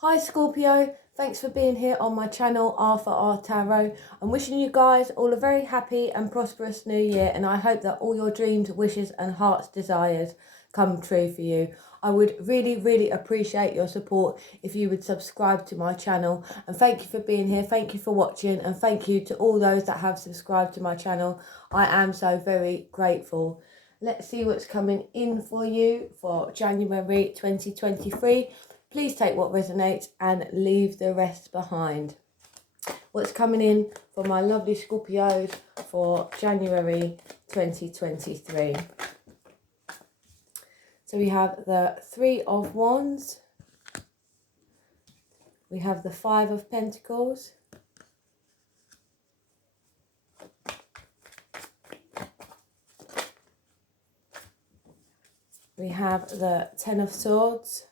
Hi Scorpio, thanks for being here on my channel Arthur R Tarot. I'm wishing you guys all a very happy and prosperous new year, and I hope that all your dreams, wishes and heart's desires come true for you. I would really appreciate your support if you would subscribe to my channel, and thank you for being here, thank you for watching, and thank you to all those that have subscribed to my channel. I am so very grateful. Let's see what's coming in for you for January 2023. Please take what resonates and leave the rest behind. What's coming in for my lovely Scorpios for January 2023? So we have the Three of Wands. We have the Five of Pentacles. We have the Ten of Swords.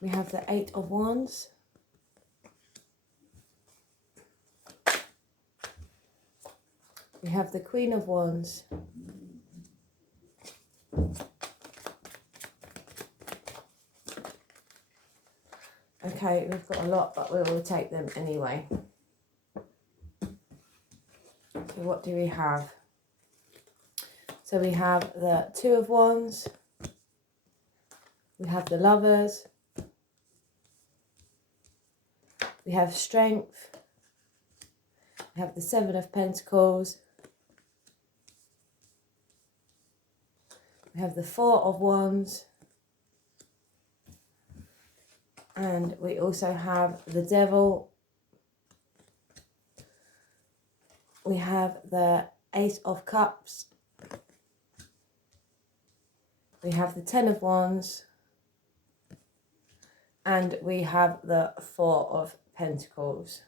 We have the Eight of Wands. We have the Queen of Wands. Okay, we've got a lot, but we will take them anyway. So what do we have? So we have the Two of Wands. We have the Lovers. We have Strength. We have the Seven of Pentacles. We have the Four of Wands. And we also have the Devil. We have the Ace of Cups. We have the Ten of Wands. And we have the Four of Pentacles.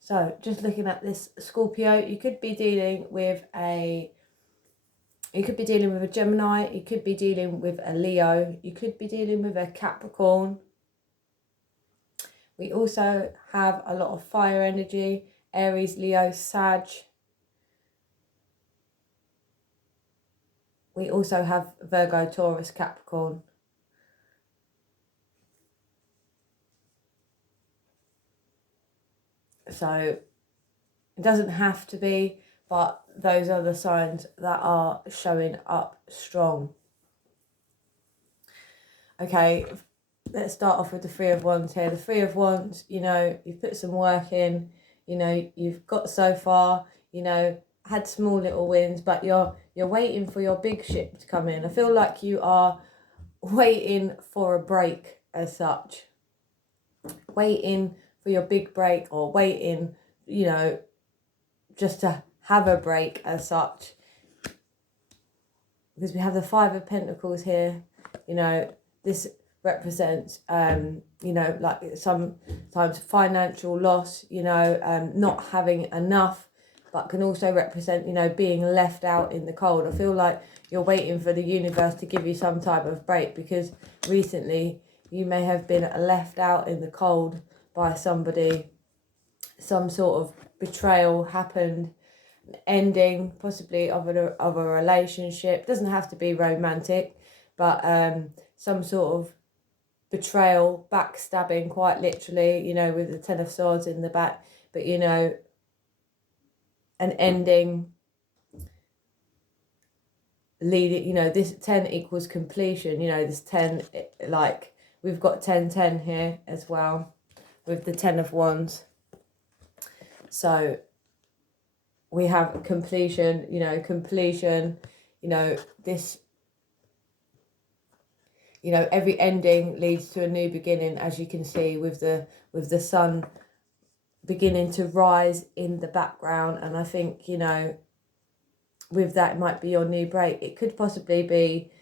So just looking at this, Scorpio, you could be dealing with a Gemini, you could be dealing with a Leo, you could be dealing with a Capricorn. We also have a lot of fire energy, Aries, Leo, Sag. We also have Virgo, Taurus, Capricorn. So it doesn't have to be, but those are the signs that are showing up strong. Okay, let's start off with the Three of Wands here. The Three of Wands, you know, you've put some work in, you know, you've got so far, you know, had small little wins, but you're waiting for your big ship to come in. I feel like you are waiting for a break as such. Waiting for your big break, or waiting, you know, just to have a break as such. Because we have the Five of Pentacles here, you know, this represents, you know, like sometimes financial loss, you know, not having enough, but can also represent, you know, being left out in the cold. I feel like you're waiting for the universe to give you some type of break, because recently you may have been left out in the cold by somebody. Some sort of betrayal happened, ending possibly of a relationship. Doesn't have to be romantic, but some sort of betrayal, backstabbing, quite literally, you know, with the Ten of Swords in the back. But, you know, an ending leading, you know, this 10 equals completion, you know, this 10, like we've got 10 here as well with the Ten of Wands. So we have completion, you know, you know, this, you know, every ending leads to a new beginning, as you can see with the sun beginning to rise in the background. And I think, you know, with that, it might be your new break. It could possibly be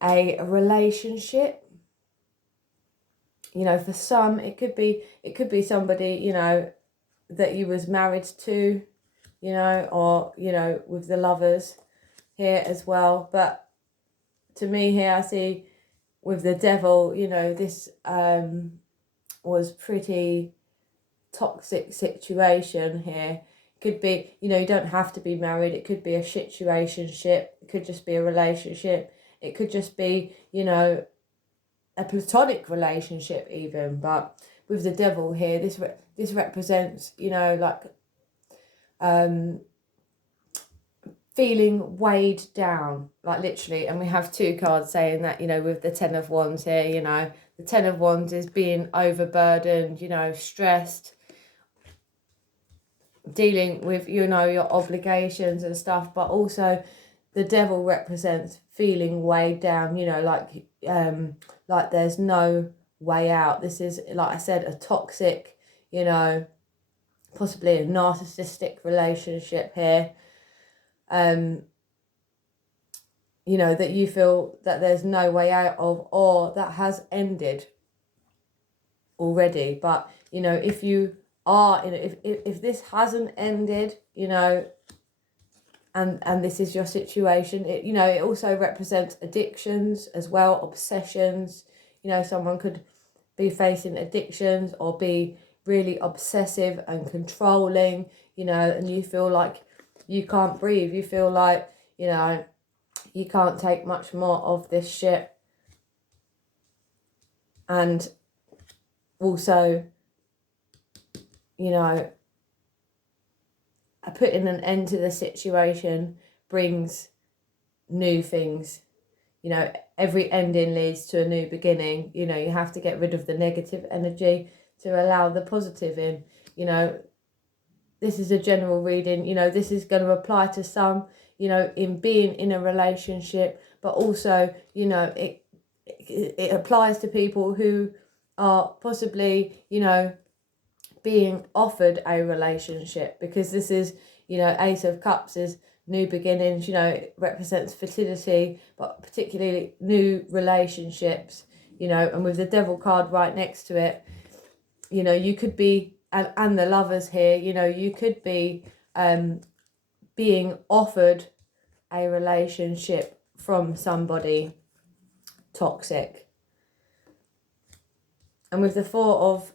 a relationship. You know, for some, it could be somebody, you know, that you was married to, you know, or, you know, with the Lovers here as well. But to me here, I see with the Devil, you know, this was pretty toxic situation here. Could be, you know, you don't have to be married. It could be a situationship. It could just be a relationship. It could just be, you know, a platonic relationship even. But with the devil here, this represents, you know, like feeling weighed down, like literally. And we have two cards saying that, you know, with the Ten of Wands here, you know, the Ten of Wands is being overburdened, you know, stressed, dealing with, you know, your obligations and stuff. But also the devil represents feeling weighed down, you know, like there's no way out. This is, like I said, a toxic, you know, possibly a narcissistic relationship here. You know, that you feel that there's no way out of, or that has ended already. But, you know, if you are, you know, if this hasn't ended, you know, and this is your situation, it, you know, it also represents addictions as well, obsessions. You know, someone could be facing addictions or be really obsessive and controlling, you know, and you feel like you can't breathe. You feel like, you know, you can't take much more of this shit. And also, you know, putting an end to the situation brings new things. You know, every ending leads to a new beginning. You know, you have to get rid of the negative energy to allow the positive in. You know, this is a general reading. You know, this is going to apply to some, you know, in being in a relationship, but also, you know, it applies to people who are possibly, you know, being offered a relationship, because this is, you know, Ace of Cups is new beginnings, you know, it represents fertility, but particularly new relationships, you know. And with the Devil card right next to it, you know, you could be, and the Lovers here, you know, you could be being offered a relationship from somebody toxic. And with the Four of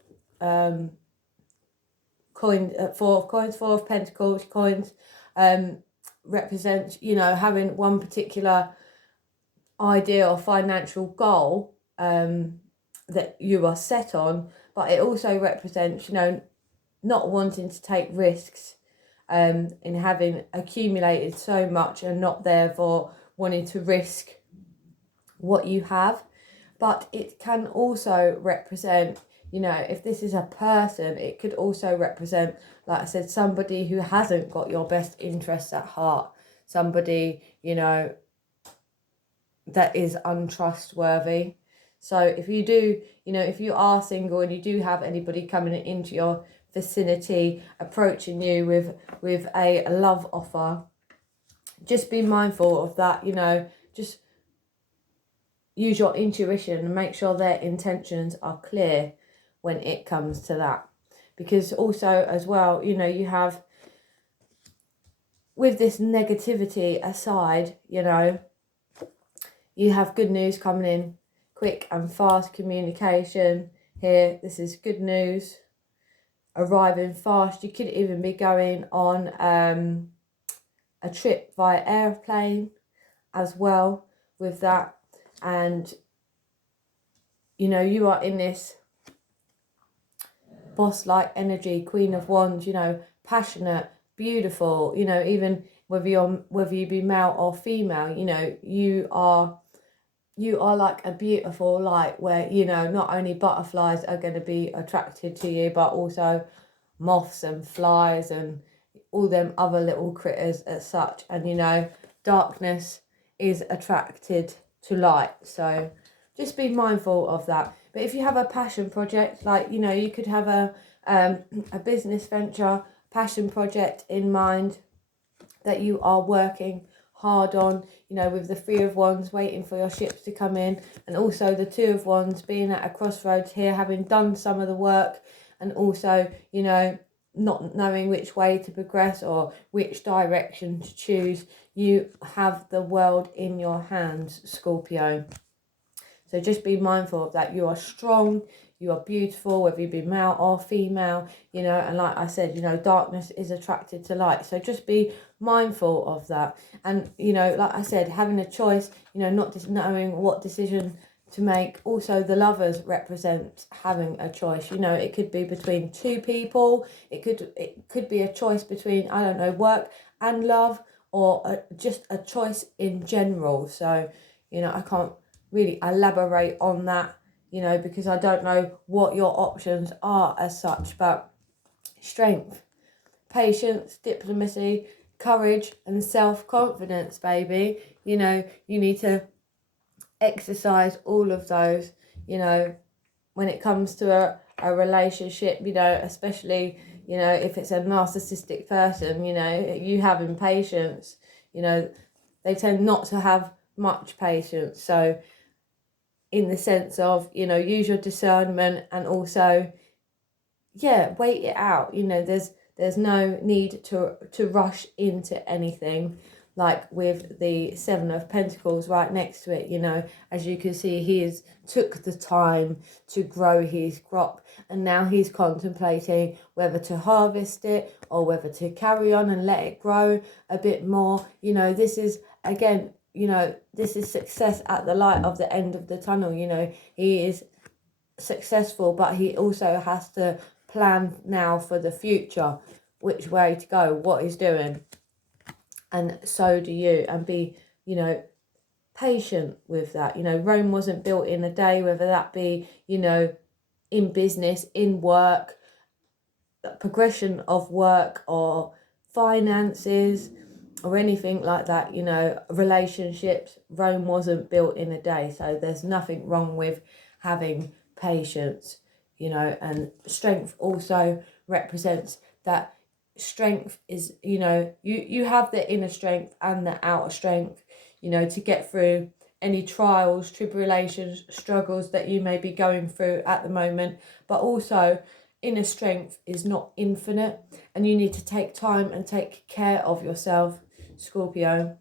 Four of Pentacles coins represents, you know, having one particular idea or financial goal that you are set on, but it also represents, you know, not wanting to take risks in having accumulated so much and not therefore wanting to risk what you have. But it can also represent, you know, if this is a person, it could also represent, like I said, somebody who hasn't got your best interests at heart, somebody, you know, that is untrustworthy. So if you do, you know, if you are single and you do have anybody coming into your vicinity approaching you with a love offer, just be mindful of that. You know, just use your intuition and make sure their intentions are clear when it comes to that. Because also as well, you know, you have, with this negativity aside, you know, you have good news coming in, quick and fast communication here. This is good news arriving fast. You could even be going on a trip via airplane as well with that. And, you know, you are in this boss-like energy, Queen of Wands, you know, passionate, beautiful, you know, even whether you be male or female, you know, you are like a beautiful light where, you know, not only butterflies are going to be attracted to you, but also moths and flies and all them other little critters as such. And, you know, darkness is attracted to light. So just be mindful of that. But if you have a passion project, like, you know, you could have a business venture, passion project in mind that you are working hard on, you know, with the Three of Wands waiting for your ships to come in, and also the Two of Wands being at a crossroads here, having done some of the work, and also, you know, not knowing which way to progress or which direction to choose. You have the world in your hands, Scorpio. So just be mindful of that. You are strong, you are beautiful, whether you be male or female, you know, and like I said, you know, darkness is attracted to light. So just be mindful of that. And, you know, like I said, having a choice, you know, not just knowing what decision to make. Also, the lovers represent having a choice. You know, it could be between two people. It could be a choice between, I don't know, work and love, or just a choice in general. So, you know, I can't really elaborate on that, you know, because I don't know what your options are as such. But strength, patience, diplomacy, courage, and self-confidence, baby. You know, you need to exercise all of those, you know, when it comes to a relationship, you know, especially, you know, if it's a narcissistic person, you know, you have impatience, you know, they tend not to have much patience. So in the sense of, you know, use your discernment, and also, yeah, wait it out. You know, there's no need to rush into anything. Like with the Seven of Pentacles right next to it, you know, as you can see, he has took the time to grow his crop, and now he's contemplating whether to harvest it or whether to carry on and let it grow a bit more. You know, this is, again, you know, this is success at the light of the end of the tunnel. You know, he is successful, but he also has to plan now for the future, which way to go, what he's doing. And so do you, and be, you know, patient with that. You know, Rome wasn't built in a day, whether that be, you know, in business, in work, progression of work, or finances, or anything like that. You know, relationships, Rome wasn't built in a day. So there's nothing wrong with having patience, you know. And strength also represents that. Strength is, you know, you have the inner strength and the outer strength, you know, to get through any trials, tribulations, struggles that you may be going through at the moment. But also, inner strength is not infinite, and you need to take time and take care of yourself, Scorpio.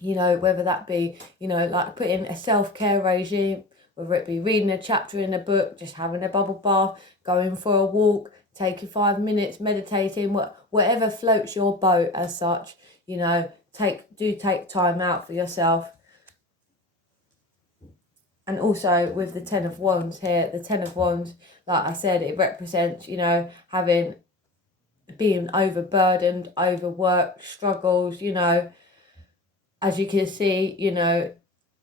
You know, whether that be, you know, like putting a self-care regime, whether it be reading a chapter in a book, just having a bubble bath, going for a walk, taking 5 minutes, meditating, whatever floats your boat as such, you know, take time out for yourself. And also with the Ten of Wands here, the Ten of Wands, like I said, it represents, you know, being overburdened, overworked, struggles, you know. As you can see, you know,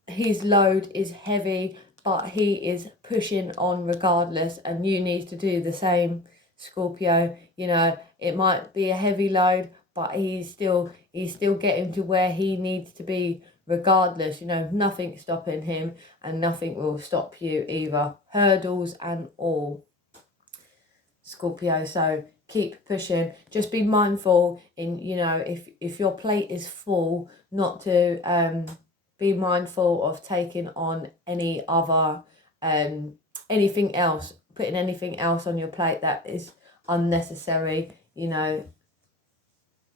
his load is heavy, but he is pushing on regardless, and you need to do the same, Scorpio. You know, it might be a heavy load, but he's still getting to where he needs to be regardless. You know, nothing's stopping him, and nothing will stop you either, hurdles and all, Scorpio. So keep pushing. Just be mindful in, you know, if your plate is full, not to be mindful of taking on any other anything else, putting anything else on your plate that is unnecessary, you know,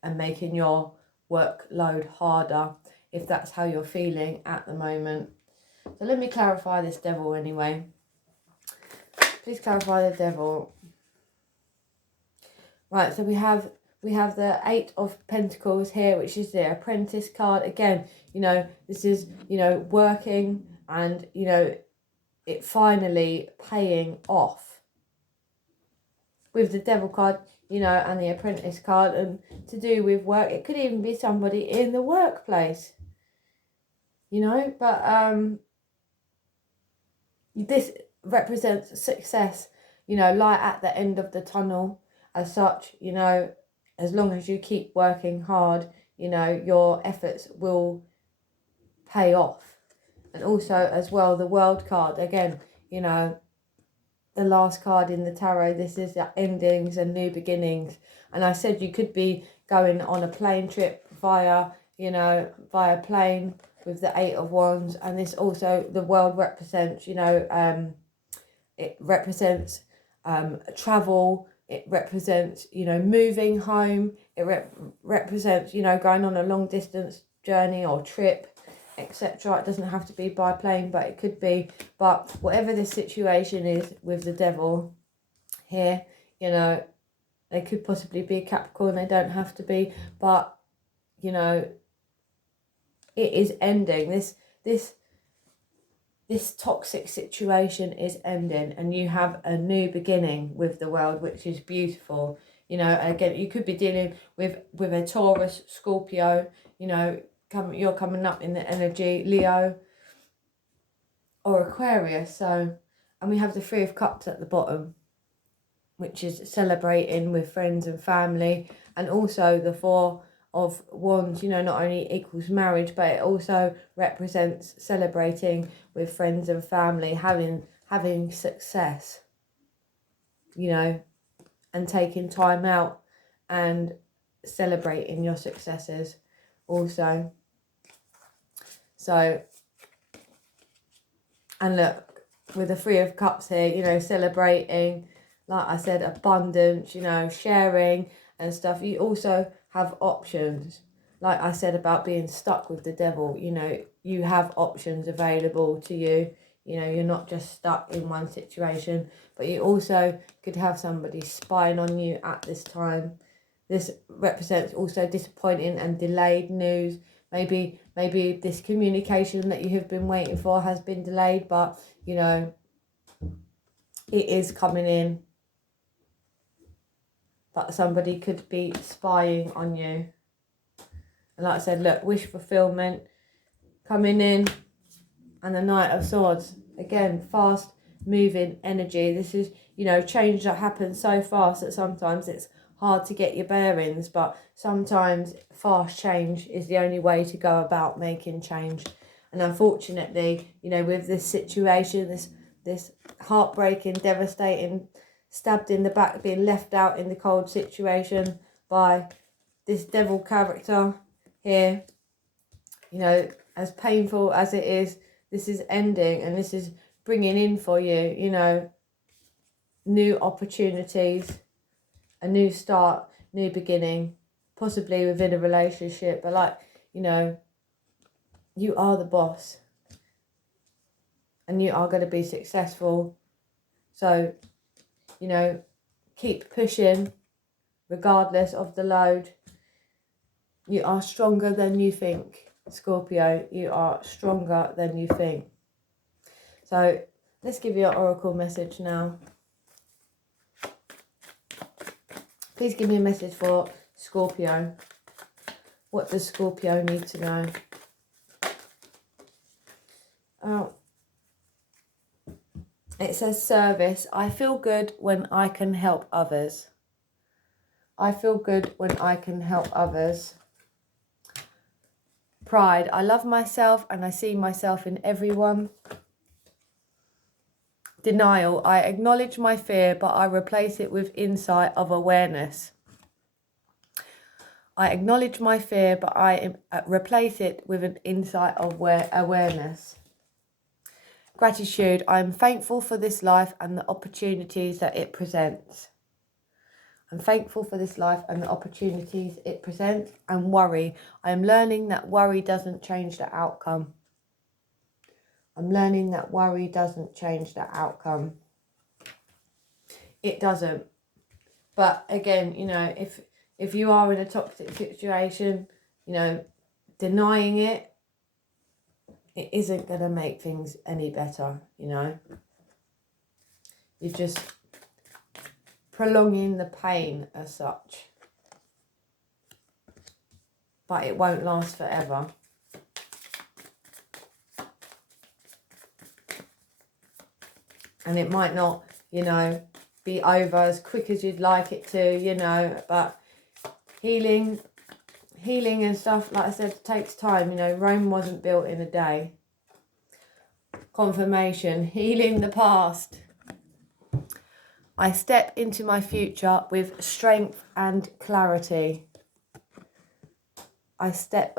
and making your workload harder, if that's how you're feeling at the moment. So let me clarify this Devil anyway. Please clarify the Devil. Right, so we have the Eight of Pentacles here, which is the Apprentice card. Again, you know, this is, you know, working and, you know, it finally paying off. With the Devil card, you know, and the Apprentice card, and to do with work. It could even be somebody in the workplace, you know, but this represents success, you know, light at the end of the tunnel as such. You know, as long as you keep working hard, you know, your efforts will pay off. And also as well, the World card, again, you know, the last card in the tarot, this is the endings and new beginnings. And I said you could be going on a plane trip via plane with the Eight of Wands. And this also, the World represents, you know, it represents travel. It represents, you know, moving home. It represents, you know, going on a long distance journey or trip. etc. It doesn't have to be by plane, but it could be. But whatever the situation is with the devil here, you know, they could possibly be a Capricorn. They don't have to be, but you know, it is ending. This toxic situation is ending, and you have a new beginning with the world, which is beautiful. You know, again, you could be dealing with a Taurus, Scorpio. You know, you're coming up in the energy, Leo or Aquarius. So, and we have the Three of Cups at the bottom, which is celebrating with friends and family, and also the Four of Wands, you know, not only equals marriage, but it also represents celebrating with friends and family, having success, you know, and taking time out and celebrating your successes also. So, and look, with the Three of Cups here, you know, celebrating, like I said, abundance, you know, sharing and stuff. You also have options. Like I said about being stuck with the devil, you know, you have options available to you. You know, you're not just stuck in one situation, but you also could have somebody spying on you at this time. This represents also disappointing and delayed news. Maybe this communication that you have been waiting for has been delayed, but, you know, it is coming in. But somebody could be spying on you. And like I said, look, wish fulfillment coming in. And the Knight of Swords. Again, fast moving energy. This is, you know, change that happens so fast that sometimes it's hard to get your bearings. But sometimes fast change is the only way to go about making change. And unfortunately, you know, with this situation, this heartbreaking, devastating, stabbed in the back, being left out in the cold situation by this devil character here, you know, as painful as it is, this is ending, and this is bringing in for you, you know, new opportunities, a new start, new beginning, possibly within a relationship. But like, you know, you are the boss and you are going to be successful. So, you know, keep pushing regardless of the load. You are stronger than you think, Scorpio. You are stronger than you think. So let's give you an oracle message now. Please give me a message for Scorpio. What does Scorpio need to know? Oh, it says service. I feel good when I can help others. I feel good when I can help others. Pride. I love myself and I see myself in everyone. Denial. I acknowledge my fear, but I replace it with insight of awareness. I acknowledge my fear, but I replace it with an insight of awareness. Gratitude. I am thankful for this life and the opportunities that it presents. I'm thankful for this life and the opportunities it presents. And worry. I am learning that worry doesn't change the outcome. I'm learning that worry doesn't change the outcome. It doesn't. But again, you know, if you are in a toxic situation, you know, denying it isn't going to make things any better, you know. You're just prolonging the pain as such. But it won't last forever. And it might not, you know, be over as quick as you'd like it to, you know, but healing and stuff, like I said, takes time. You know, Rome wasn't built in a day. Confirmation. Healing the past. I step into my future with strength and clarity. I step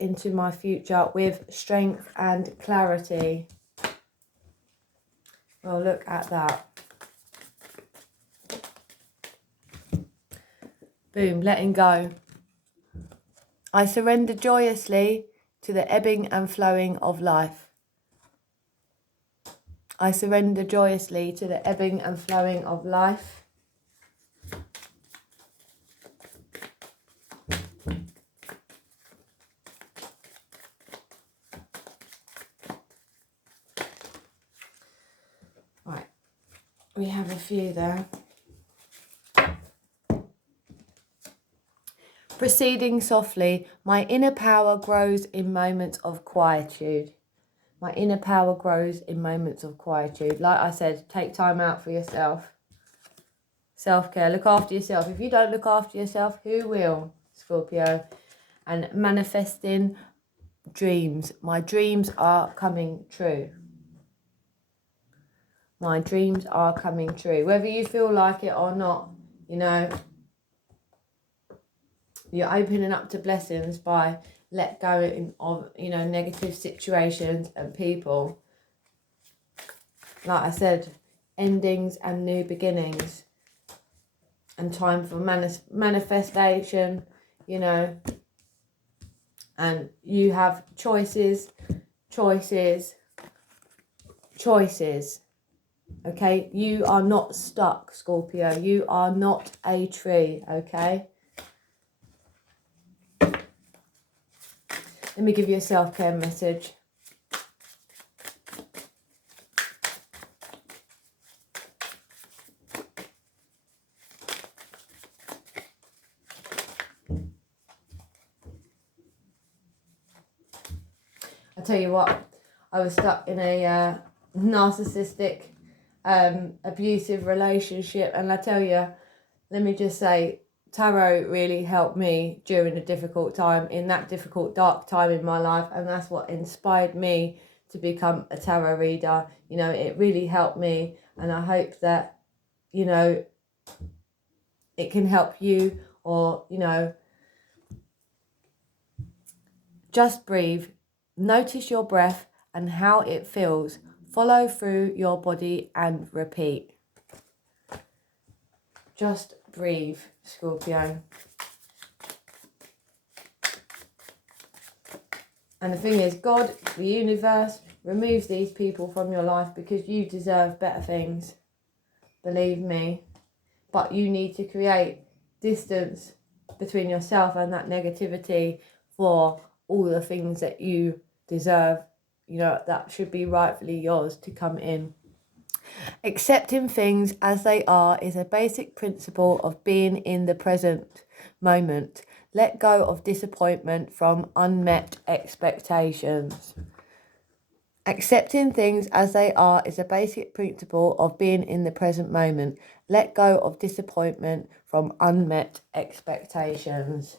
into my future with strength and clarity. Well, look at that. Boom, letting go. I surrender joyously to the ebbing and flowing of life. I surrender joyously to the ebbing and flowing of life. Right, we have a few there. Proceeding softly, my inner power grows in moments of quietude. My inner power grows in moments of quietude. Like I said, take time out for yourself. Self-care, look after yourself. If you don't look after yourself, who will, Scorpio? And manifesting dreams. My dreams are coming true. My dreams are coming true. Whether you feel like it or not, you know, you're opening up to blessings by let go of, you know, negative situations and people. Like I said, endings and new beginnings. And time for manifestation, you know. And you have choices, choices, choices. Okay? You are not stuck, Scorpio. You are not a tree, okay? Let me give you a self-care message. I tell you what, I was stuck in a narcissistic, abusive relationship, and I tell you, let me just say, tarot really helped me during a difficult time, in that difficult, dark time in my life, and that's what inspired me to become a tarot reader. You know, it really helped me, and I hope that, you know, it can help you, or, you know, just breathe. Notice your breath and how it feels. Follow through your body and repeat. Just breathe, Scorpio. And the thing is, God, the universe, removes these people from your life because you deserve better things. Believe me. But you need to create distance between yourself and that negativity for all the things that you deserve, you know, that should be rightfully yours to come in. Accepting things as they are is a basic principle of being in the present moment. Let go of disappointment from unmet expectations. Accepting things as they are is a basic principle of being in the present moment. Let go of disappointment from unmet expectations.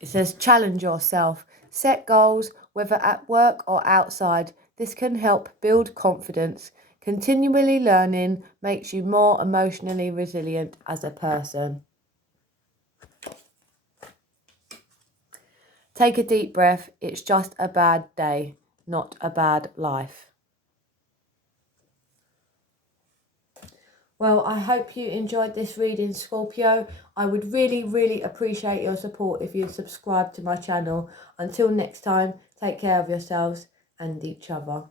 It says challenge yourself. Set goals, whether at work or outside. This can help build confidence. Continually learning makes you more emotionally resilient as a person. Take a deep breath. It's just a bad day, not a bad life. Well, I hope you enjoyed this reading, Scorpio. I would really, really appreciate your support if you subscribe to my channel. Until next time, take care of yourselves and each other.